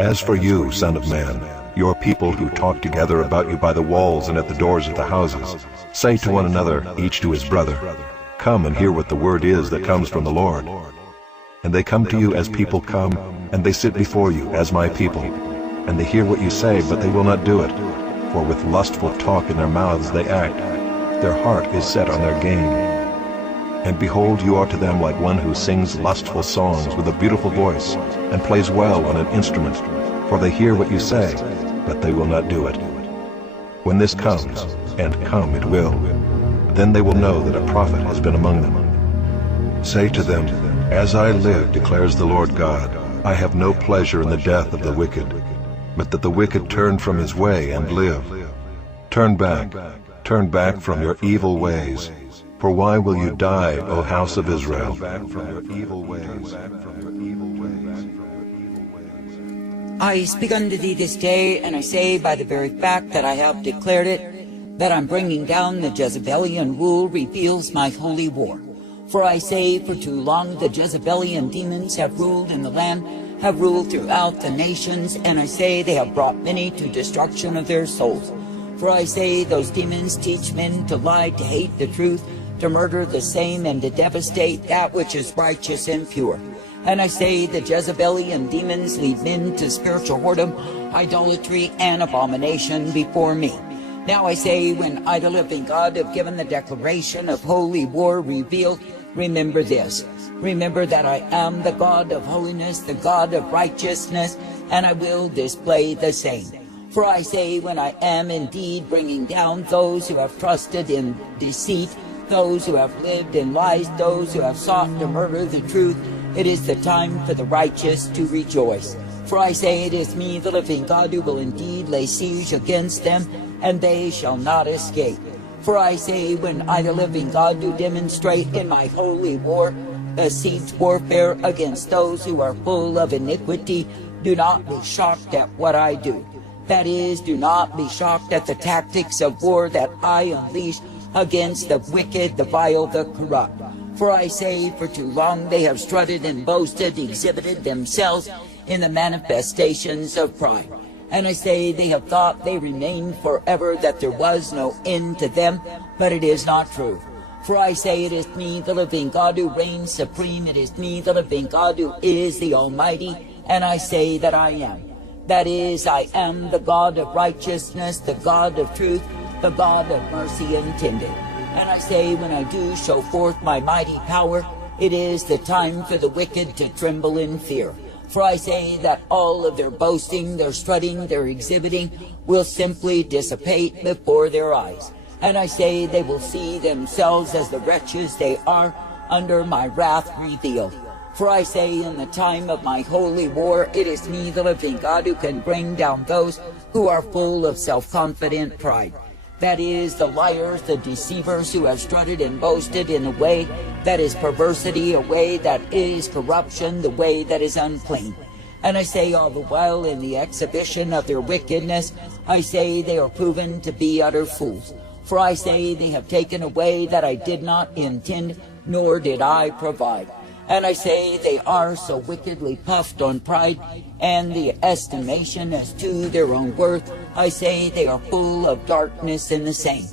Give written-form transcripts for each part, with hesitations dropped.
As for you, son of man, your people who talk together about you by the walls and at the doors of the houses, say to one another, each to his brother, "Come and hear what the word is that comes from the Lord." And they come to you as people come, and they sit before you as my people. And they hear what you say, but they will not do it. For with lustful talk in their mouths they act. Their heart is set on their gain. And behold, you are to them like one who sings lustful songs with a beautiful voice, and plays well on an instrument. For they hear what you say, but they will not do it. When this comes, and come it will, then they will know that a prophet has been among them. Say to them, "As I live, declares the Lord God, I have no pleasure in the death of the wicked, but that the wicked turn from his way and live. Turn back from your evil ways. For why will you die, O house of Israel?" I speak unto thee this day, and I say by the very fact that I have declared it, that I'm bringing down the Jezebelian rule reveals my holy war. For I say, for too long the Jezebelian demons have ruled in the land, have ruled throughout the nations, and I say they have brought many to destruction of their souls. For I say those demons teach men to lie, to hate the truth, to murder the same, and to devastate that which is righteous and pure. And I say the Jezebelian demons lead men to spiritual whoredom, idolatry, and abomination before me. Now I say, when I, the living God, have given the declaration of holy war revealed, remember this. Remember that I am the God of holiness, the God of righteousness, and I will display the same. For I say, when I am indeed bringing down those who have trusted in deceit, those who have lived in lies, those who have sought to murder the truth, it is the time for the righteous to rejoice. For I say, it is me, the living God, who will indeed lay siege against them, and they shall not escape. For I say, when I, the living God, do demonstrate in my holy war, a siege warfare against those who are full of iniquity, do not be shocked at what I do. That is, do not be shocked at the tactics of war that I unleash against the wicked, the vile, the corrupt. For I say, for too long they have strutted and boasted, exhibited themselves in the manifestations of pride. And I say they have thought they remained forever, that there was no end to them, but it is not true. For I say, it is me, the living God, who reigns supreme. It is me, the living God, who is the Almighty, and I say that I am. That is, I am the God of righteousness, the God of truth, the God of mercy intended. And I say, when I do show forth my mighty power, it is the time for the wicked to tremble in fear. For I say that all of their boasting, their strutting, their exhibiting will simply dissipate before their eyes. And I say they will see themselves as the wretches they are under my wrath revealed. For I say, in the time of my holy war, it is me, the living God, who can bring down those who are full of self-confident pride. That is, the liars, the deceivers who have strutted and boasted in a way that is perversity, a way that is corruption, the way that is unclean. And I say, all the while in the exhibition of their wickedness, I say they are proven to be utter fools. For I say they have taken away that I did not intend, nor did I provide. And I say they are so wickedly puffed on pride and the estimation as to their own worth. I say they are full of darkness in the same.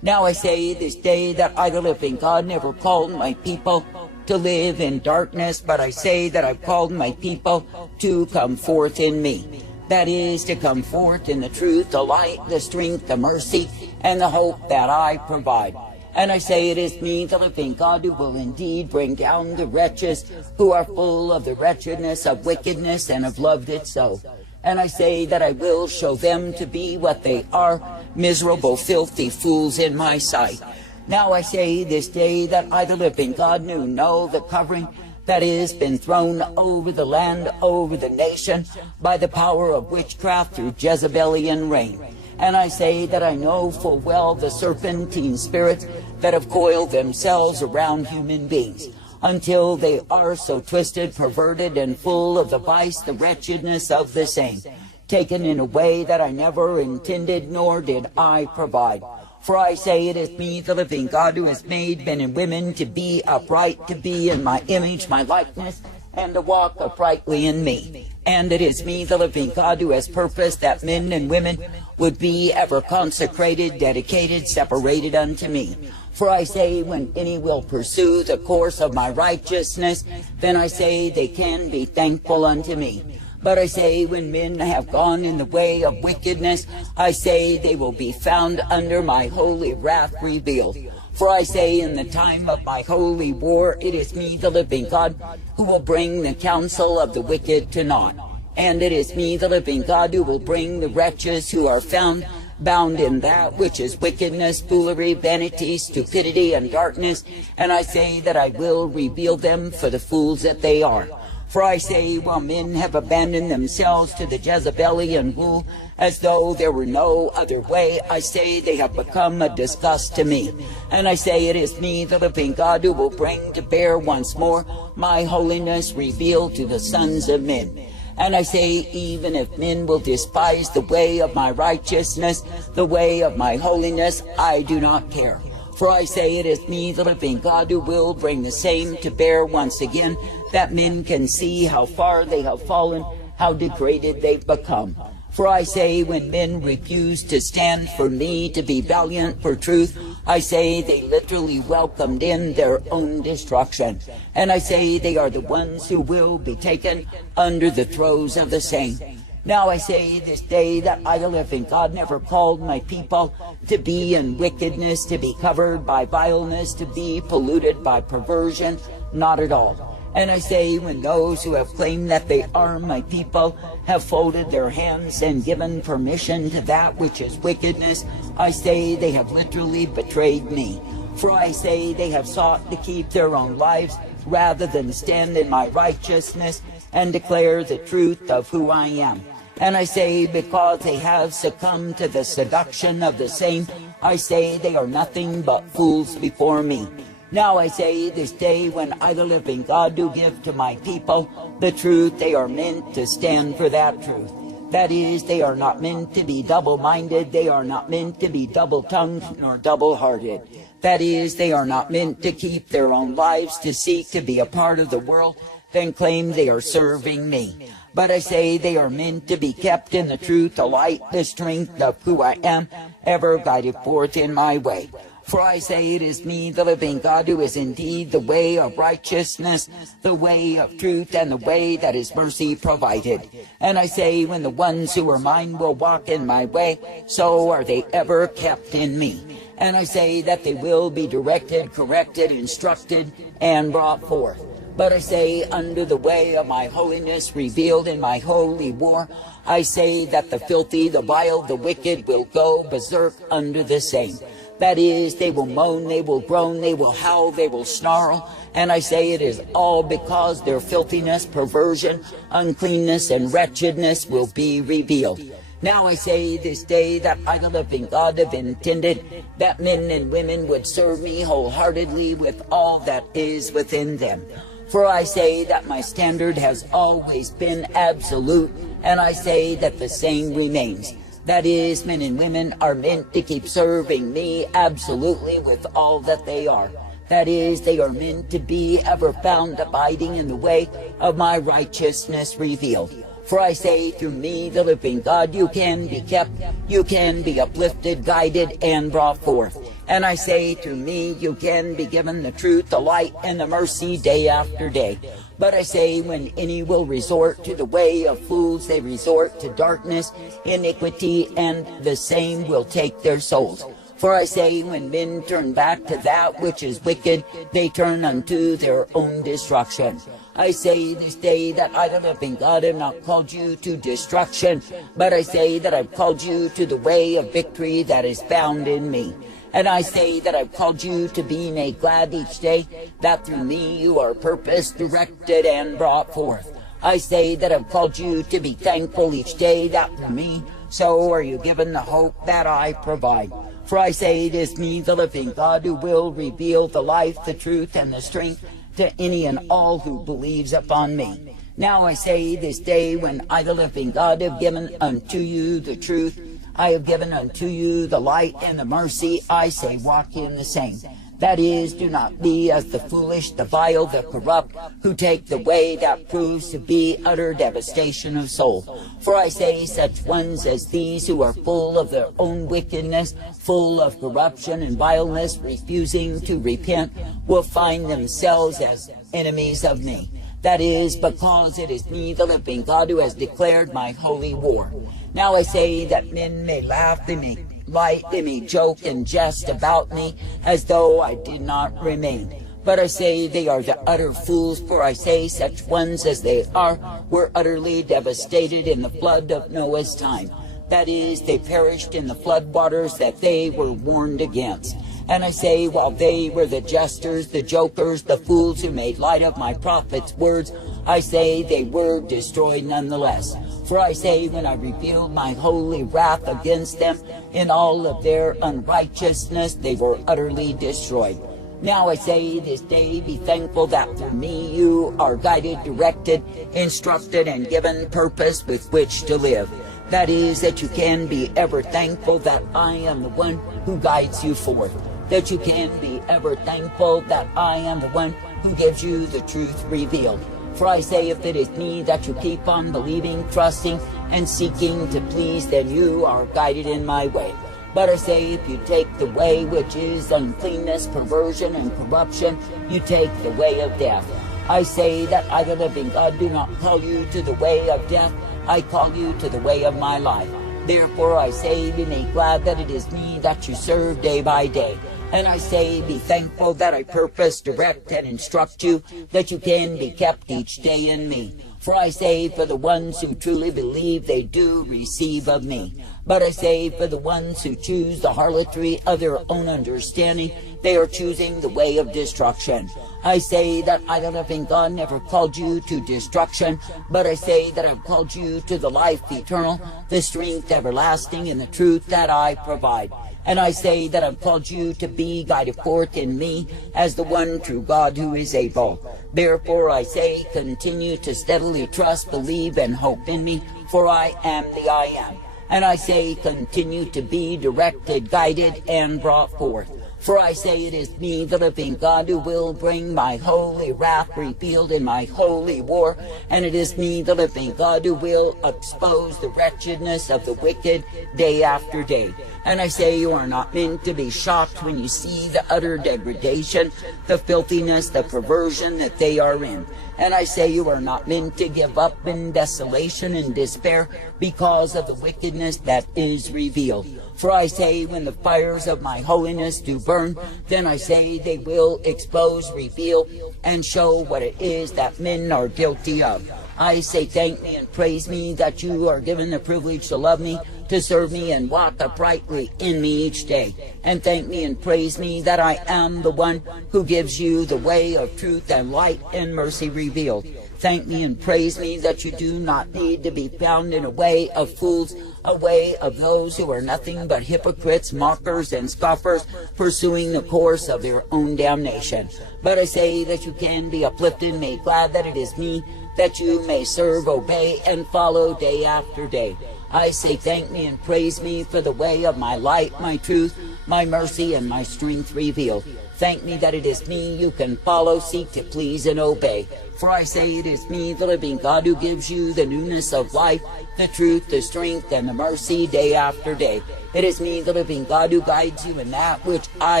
Now I say this day that I, the living God, never called my people to live in darkness, but I say that I've called my people to come forth in me. That is, to come forth in the truth, the light, the strength, the mercy, and the hope that I provide. And I say it is me, the living God, who will indeed bring down the wretches who are full of the wretchedness of wickedness and have loved it so. And I say that I will show them to be what they are, miserable, filthy fools in my sight. Now I say this day that I, the living God, knew no the covering that has been thrown over the land, over the nation, by the power of witchcraft through Jezebelian reign. And I say that I know full well the serpentine spirits that have coiled themselves around human beings, until they are so twisted, perverted, and full of the vice, the wretchedness of the same, taken in a way that I never intended, nor did I provide. For I say it is me, the living God, who has made men and women to be upright, to be in my image, my likeness, and to walk uprightly in me. And it is me, the living God, who has purposed that men and women would be ever consecrated, dedicated, separated unto me. For I say, when any will pursue the course of my righteousness, then I say they can be thankful unto me. But I say, when men have gone in the way of wickedness, I say they will be found under my holy wrath revealed. For I say, in the time of my holy war, it is me, the living God, who will bring the counsel of the wicked to naught. And it is me, the living God, who will bring the wretches who are found bound in that which is wickedness, foolery, vanity, stupidity, and darkness. And I say that I will reveal them for the fools that they are. For I say, while men have abandoned themselves to the Jezebelian rule, as though there were no other way, I say they have become a disgust to me. And I say, it is me, the living God, who will bring to bear once more my holiness revealed to the sons of men. And I say, even if men will despise the way of my righteousness, the way of my holiness, I do not care. For I say, it is me, the living God, who will bring the same to bear once again, that men can see how far they have fallen, how degraded they've become. For I say, when men refuse to stand for me, to be valiant for truth, I say they literally welcomed in their own destruction. And I say they are the ones who will be taken under the throes of the same. Now I say this day that I, the living God, never called my people to be in wickedness, to be covered by vileness, to be polluted by perversion, not at all. And I say, when those who have claimed that they are my people have folded their hands and given permission to that which is wickedness, I say they have literally betrayed me. For I say they have sought to keep their own lives rather than stand in my righteousness and declare the truth of who I am. And I say, because they have succumbed to the seduction of the same, I say they are nothing but fools before me. Now I say this day, when I, the living God, do give to my people the truth, they are meant to stand for that truth. That is, they are not meant to be double-minded, they are not meant to be double-tongued nor double-hearted. That is, they are not meant to keep their own lives, to seek to be a part of the world, then claim they are serving me. But I say they are meant to be kept in the truth, the light, the strength of who I am, ever guided forth in my way. For I say, it is me, the living God, who is indeed the way of righteousness, the way of truth, and the way that is mercy provided. And I say, when the ones who are mine will walk in my way, so are they ever kept in me. And I say that they will be directed, corrected, instructed, and brought forth. But I say, under the way of my holiness revealed in my holy war, I say that the filthy, the vile, the wicked will go berserk under the same. That is, they will moan, they will groan, they will howl, they will snarl. And I say it is all because their filthiness, perversion, uncleanness, and wretchedness will be revealed. Now I say this day that I, the living God, have intended that men and women would serve me wholeheartedly with all that is within them. For I say that my standard has always been absolute, and I say that the same remains. That is, men and women are meant to keep serving me absolutely with all that they are. That is, they are meant to be ever found abiding in the way of my righteousness revealed. For I say, through me, the living God, you can be kept, you can be uplifted, guided, and brought forth. And I say, through me, you can be given the truth, the light, and the mercy day after day. But I say, when any will resort to the way of fools, they resort to darkness, iniquity, and the same will take their souls. For I say, when men turn back to that which is wicked, they turn unto their own destruction. I say this day that I, the living God, have not called you to destruction, but I say that I've called you to the way of victory that is found in me. And I say that I've called you to be made glad each day, that through me you are purposed, directed, and brought forth. I say that I've called you to be thankful each day, that through me so are you given the hope that I provide. For I say it is me, the living God, who will reveal the life, the truth, and the strength to any and all who believes upon me. Now I say this day, when I, the living God, have given unto you the truth, I have given unto you the light and the mercy, I say walk in the same. That is, do not be as the foolish, the vile, the corrupt, who take the way that proves to be utter devastation of soul. For I say, such ones as these, who are full of their own wickedness, full of corruption and vileness, refusing to repent, will find themselves as enemies of me. That is, because it is me, the living God, who has declared my holy war. Now I say that men may laugh, they may light, they may joke and jest about me, as though I did not remain. But I say they are the utter fools, for I say such ones as they are were utterly devastated in the flood of Noah's time. That is, they perished in the flood waters that they were warned against. And I say, while they were the jesters, the jokers, the fools who made light of my prophet's words, I say they were destroyed nonetheless. For I say, when I revealed my holy wrath against them, in all of their unrighteousness, they were utterly destroyed. Now I say this day, be thankful that through me you are guided, directed, instructed, and given purpose with which to live. That is, that you can be ever thankful that I am the one who guides you forth. That you can be ever thankful that I am the one who gives you the truth revealed. For I say, if it is me that you keep on believing, trusting, and seeking to please, then you are guided in my way. But I say, if you take the way which is uncleanness, perversion, and corruption, you take the way of death. I say that I, the living God, do not call you to the way of death, I call you to the way of my life. Therefore I say, be made glad that it is me that you serve day by day. And I say, be thankful that I purpose, direct, and instruct you, that you can be kept each day in me. For I say, for the ones who truly believe, they do receive of me. But I say, for the ones who choose the harlotry of their own understanding, they are choosing the way of destruction. I say that I, the living God, never called you to destruction, but I say that I've called you to the life eternal, the strength everlasting, and the truth that I provide. And I say that I've called you to be guided forth in me as the one true God who is able. Therefore I say, continue to steadily trust, believe, and hope in me, for I am the I am. And I say, continue to be directed, guided, and brought forth. For I say, it is me, the living God, who will bring my holy wrath revealed in my holy war. And it is me, the living God, who will expose the wretchedness of the wicked day after day. And I say, you are not meant to be shocked when you see the utter degradation, the filthiness, the perversion that they are in. And I say, you are not meant to give up in desolation and despair because of the wickedness that is revealed. For I say, when the fires of my holiness do burn, then I say they will expose, reveal, and show what it is that men are guilty of. I say, thank me and praise me that you are given the privilege to love me, to serve me, and walk uprightly in me each day. And thank me and praise me that I am the one who gives you the way of truth and light and mercy revealed. Thank me and praise me that you do not need to be found in a way of fools, a way of those who are nothing but hypocrites, mockers, and scoffers, pursuing the course of their own damnation. But I say that you can be uplifted, made glad that it is me, that you may serve, obey, and follow day after day. I say, thank me and praise me for the way of my light, my truth, my mercy, and my strength revealed. Thank me that it is me you can follow, seek to please, and obey. For I say, it is me, the living God, who gives you the newness of life, the truth, the strength, and the mercy day after day. It is me, the living God, who guides you in that which I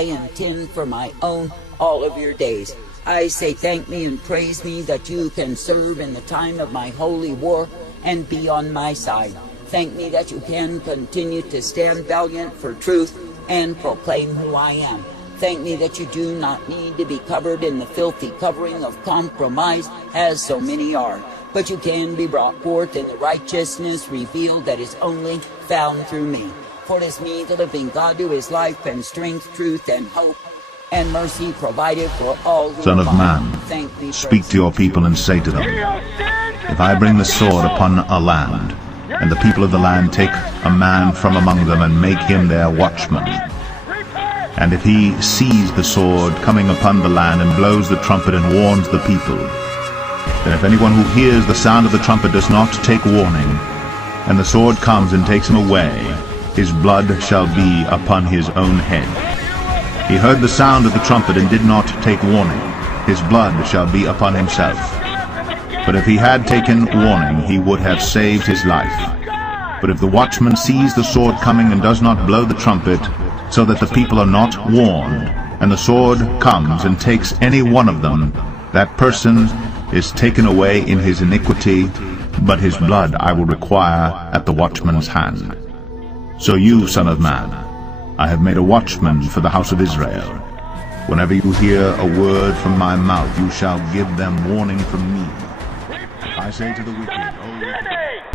intend for my own all of your days. I say, thank me and praise me that you can serve in the time of my holy war and be on my side. Thank me that you can continue to stand valiant for truth and proclaim who I am. Thank me that you do not need to be covered in the filthy covering of compromise, as so many are, but you can be brought forth in the righteousness revealed that is only found through me. For it is me, the living God, who is life and strength, truth and hope, and mercy provided for all who Son of man, thank me, speak to your people and say to them, if I bring the sword upon a land, and the people of the land take a man from among them and make him their watchman, and if he sees the sword coming upon the land and blows the trumpet and warns the people, then if anyone who hears the sound of the trumpet does not take warning, and the sword comes and takes him away, his blood shall be upon his own head. He heard the sound of the trumpet and did not take warning. His blood shall be upon himself. But if he had taken warning, he would have saved his life. But if the watchman sees the sword coming and does not blow the trumpet, so that the people are not warned, and the sword comes and takes any one of them, that person is taken away in his iniquity, but his blood I will require at the watchman's hand. So you, son of man, I have made a watchman for the house of Israel. Whenever you hear a word from my mouth, you shall give them warning from me. If I say to the wicked, O wicked,